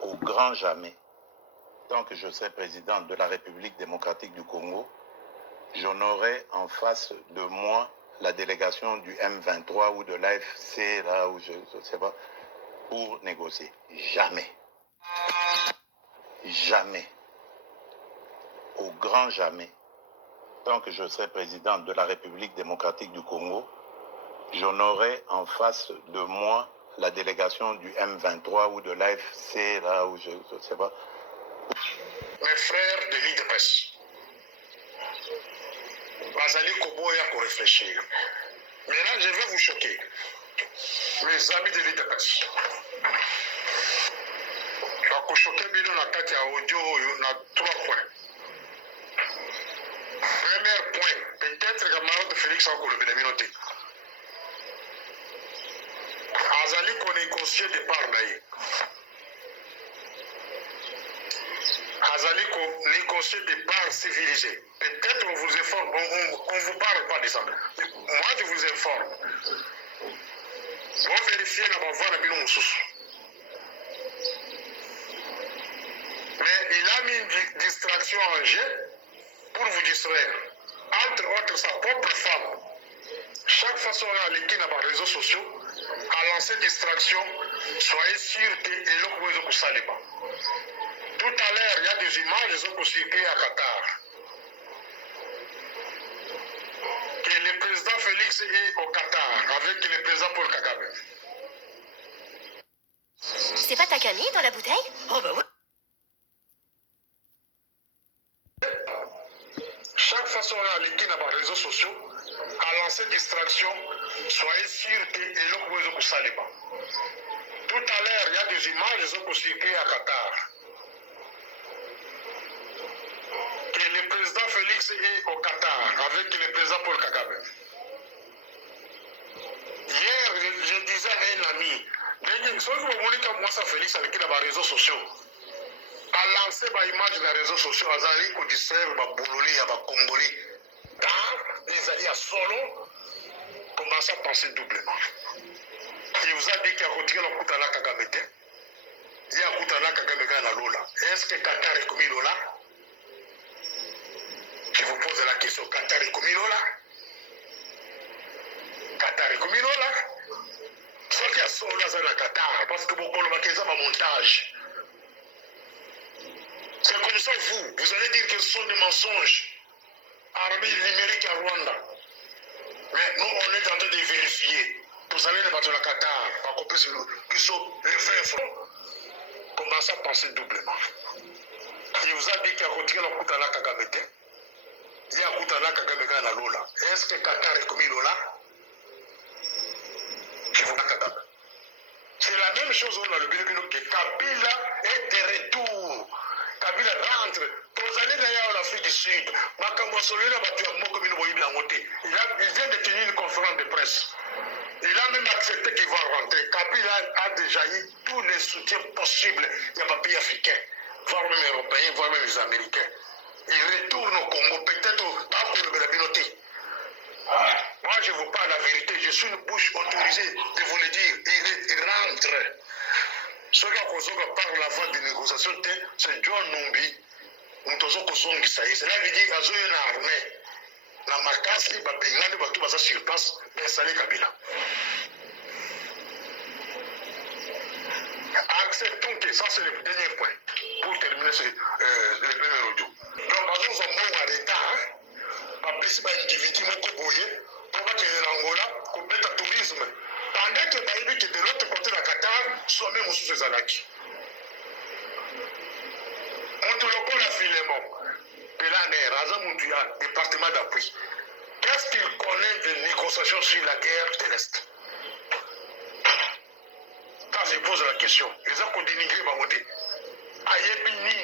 au grand jamais, tant que je serai président de la République démocratique du Congo, je n'aurai en face de moi la délégation du M23 ou de l'AFC, là où je ne sais pas, pour négocier. Jamais. Jamais. Au grand jamais, tant que je serai président de la République démocratique du Congo, je n'aurai en face de moi la délégation du M23 ou de l'AFC, là où je ne sais pas. Mes frères de l'IDPS, Bazali Koboya pour réfléchir. Maintenant, je vais vous choquer. Mes amis de l'IDPS. Je vais choquer Bino na kati ya audio na 3 points. Premier point, peut-être que camarade Félix a encore le minoté. Azali qu'on négocié de par naïe. Azali qu'on négocié de par civilisé. Peut-être on vous informe, on ne vous parle pas de ça. Moi je vous informe. Vous vérifiez la voix de Bino Moussous. Mais il a mis une distraction en jeu pour vous distraire. Entre autres, sa propre femme. Chaque façon à l'équipe dans les réseaux sociaux a lancé distraction. Soyez sûr que l'eau vous salez pas. Tout à l'heure, il y a des images qui ont circulé à Qatar. Que le président Félix est au Qatar avec le président Paul Kagame. C'est pas ta Camille dans la bouteille? Oh bah ouais. Chaque façon à l'équipe dans les réseaux sociaux a lancé distraction. Soyez sûr que l'eau vous salez pas. Tout à l'heure, il y a des images qui ont circulé à Qatar. Que le président Félix est au Qatar avec le président Paul Kagame. Hier, je disais à un ami, ce que moi ça Félix avec les réseaux sociaux a lancé ma image dans les réseaux sociaux, Azali pour distraire ma boulolé à ma congolais. Dans les alliés à solo, commence à penser doublement. Il vous a dit qu'il y a retiré le Koutala Kagame. Il y a Koutala Kagame dans Lola. Est-ce que Qatar est commis Lola? Je vous pose la question, Qatar est commis Lola? Qatar est commis Lola? Ce qu'il y a solo dans le Qatar, parce que beaucoup de montage. C'est comme ça, vous allez dire que ce sont des mensonges. Armée numérique à Rwanda. Mais nous, on est en train de vérifier. Vous allez le battre le Qatar, par contre, qui sont les vrais fonds. Commencez à penser doublement. Il vous a dit qu'il y a retiré le Koutala Kagame. Il y a Koutala Kagame dans Lola. Est-ce que Qatar est commis Lola? Je vous dis Kagame. C'est la même chose dans le Bilibino que Kabila est de retour. Kabila rentre. Vous allez d'ailleurs en Afrique du Sud. Il vient de tenir une conférence de presse. Il a même accepté qu'il va rentrer. Kabila a déjà eu tous les soutiens possibles. Il n'y a pas de pays africains, voire même européens, voire même les Américains. Il retourne au Congo, peut-être pas pour le Bénabinoté. Moi, je vous parle la vérité. Je suis une bouche autorisée de vous le dire. Il rentre. Ceux qui parlent la voie de négociation, c'est John Numbi. Cela veut dire qu'il y a une armée. La Makasi, il va sur place, mais ça les Kabila. Acceptons que ça, c'est le dernier point pour terminer le premier audio. Donc, nous avons un État, un individu, pour battre l'Angola, pour mettre le tourisme. Pendant que de l'autre côté de la Qatar, soit même sous ces alaki. On te le connaît filement. Et là, il y a un département d'appui. Qu'est-ce qu'il connaît des négociations sur la guerre de l'Est? Quand je pose la question, ils ont dénigré ma montée. Il y a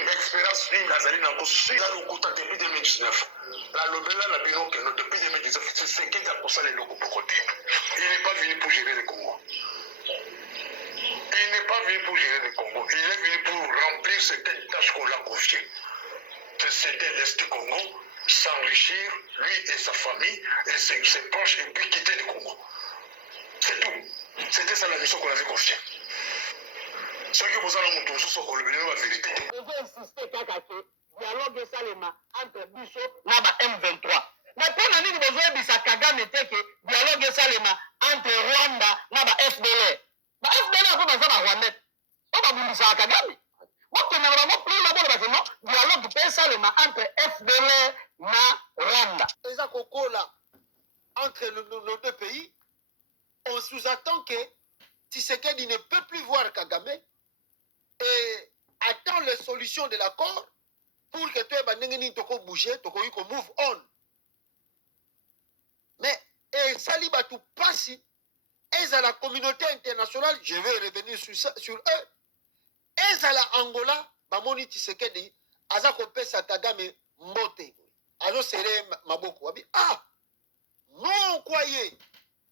une expérience depuis 2019. La Lobela, la Binoke, depuis 2019, c'est ce qu'il a pour ça les locaux pour côté. Il n'est pas venu pour gérer le Congo. Il n'est pas venu pour gérer le Congo. Il est venu pour remplir certaines tâches qu'on l'a confiées. C'est céder l'Est du Congo, s'enrichir, lui et sa famille, et ses proches, et puis quitter le Congo. C'est tout. C'était ça la mission qu'on avait confiée. soki bozala moto mosusu okolobeli na baverité te. Je vais insister kaka ke dialogue esalema entre biso na ba M23. Mais mpo na nini bozoyebisa Kagame te ke dialogue esalema entre Rwanda na ba FDLR? Ba FDLR mpo baza ba Rwandais o babundisaka Kagame. Bokendaka bango plila bona base non dialogue mpe esalema entre FDLR na Rwanda. Eza kokola entre nos deux pays. On sous-attend que Tshisekedi ne peut plus voir Kagame et attend les solutions de l'accord pour que toi bandengeni toko bouger, toko yuko move on. Mais et Saliba tout passe et à la communauté internationale, je vais revenir sur eux. Et à la Angola, bamoni Tshisekedi azako pesa Kagame mbote. Azo serré maboko. Ah, nous on croyait,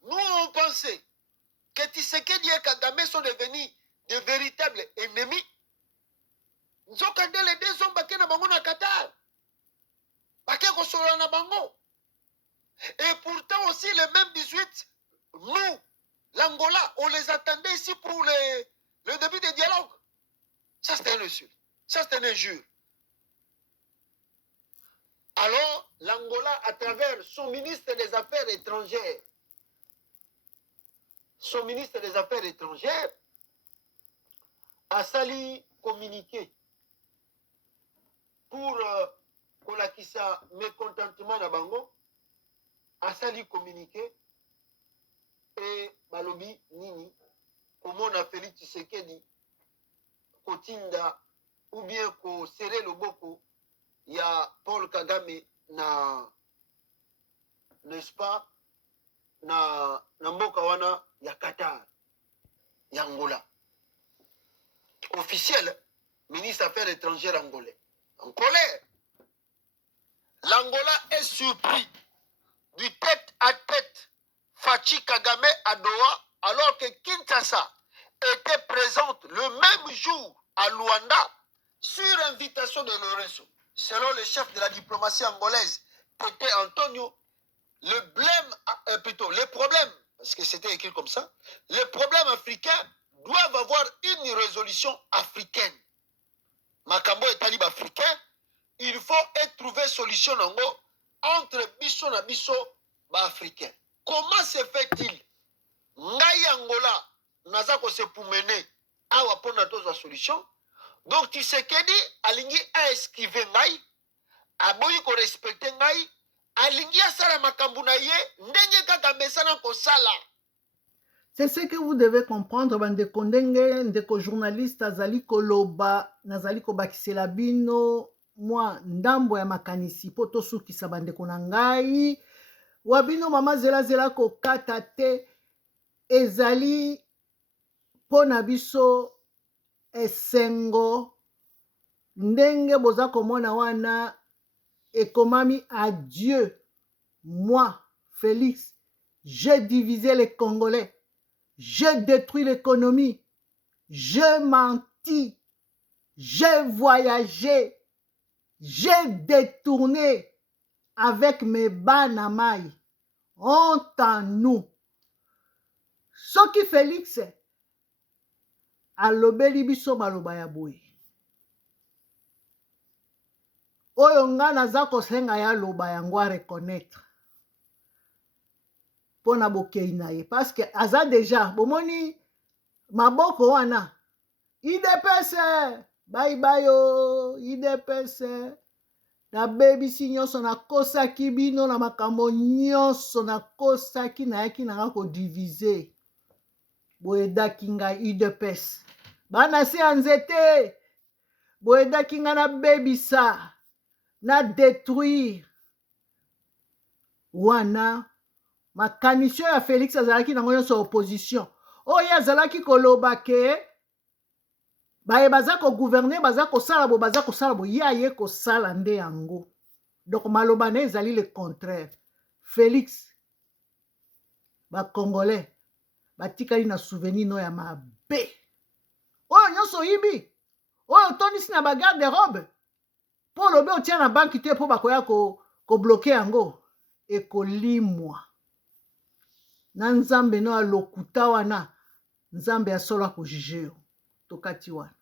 nous on pensait que Tshisekedi et Kagame sont devenus de véritables ennemis. Nous avons les deux hommes qui sont na Qatar. Qui sont na bango. Et pourtant aussi les mêmes 18, nous, l'Angola, on les attendait ici pour le début des dialogues. Ça c'était un insulte. Ça c'était une injure. Alors, l'Angola, à travers son ministre des Affaires étrangères, a sali communiqué pour kolakisa mécontentement na bango, a sali communiqué et balobi nini komona Félix Tshisekedi kotinda ou bien ko serrer le boko ya Paul Kagame na, n'est-ce pas, na mboka wana ya Qatar, ya Angola. Officiel, ministre des Affaires étrangères angolais. En colère. L'Angola est surpris du tête à tête Fachi Kagame à Doha, alors que Kinshasa était présente le même jour à Luanda sur invitation de Lorenzo. Selon le chef de la diplomatie angolaise, Tete Antonio, les problèmes, parce que c'était écrit comme ça, les problèmes africains doivent avoir une résolution africaine. Makambo et talib africain, il faut trouver solution entre biso na biso ba africain. Comment se fait-il? Ngai Angola, nazako se poumene, awa pona toza solution. Donc Tshisekedi alingi a esquiver ngai, aboyi ko respecter ngai, alingi asala makambu na ye, ndenge kaka mesana ko sala. C'est ce que vous devez comprendre, bande kondenge, ndeko journaliste azali koloba, nazali kobakisela bino, moi ndambo ya makanisi poto sukisa bande konangai, wabino mama zela ko kata te, ezali pona biso esengo, ndenge boza komona wana, ekomami adieu, moi, Félix, j'ai divisé les Congolais. J'ai détruit l'économie, j'ai menti, j'ai voyagé, j'ai détourné avec mes banamai. Honte à nous. Soki Félix, alobeli biso maloba ya boye. Oyo nga naza kosenga ya loba yango a reconnaître. Pona bokei na ye parce que aza déjà bomoni maboko wana IDPS bye bye yo IDPS na bebisi nyonso na kosaki bino na makambo nyonso na kosaki na yaki na ko diviser boyedaki nga IDPS bana se anzete boyedaki nga na bebisa na détruire wana makanisi ya Félix azalaki nango nyonso opposition oyo azalaki koloba ke baye baza ko gouverner baza kosala bo ya ye kosala nde yango. Donc maloba na ezali le contraire. Félix ba Congolais batikali na souvenir no ya mabe oyo nyonso yibi oyo tonisi na ba garde robe po lobe otia na banki te po bakoya ko bloquer yango ekolimwa na nzambe no alokuta wana nzambe asola ko juger tokati wana.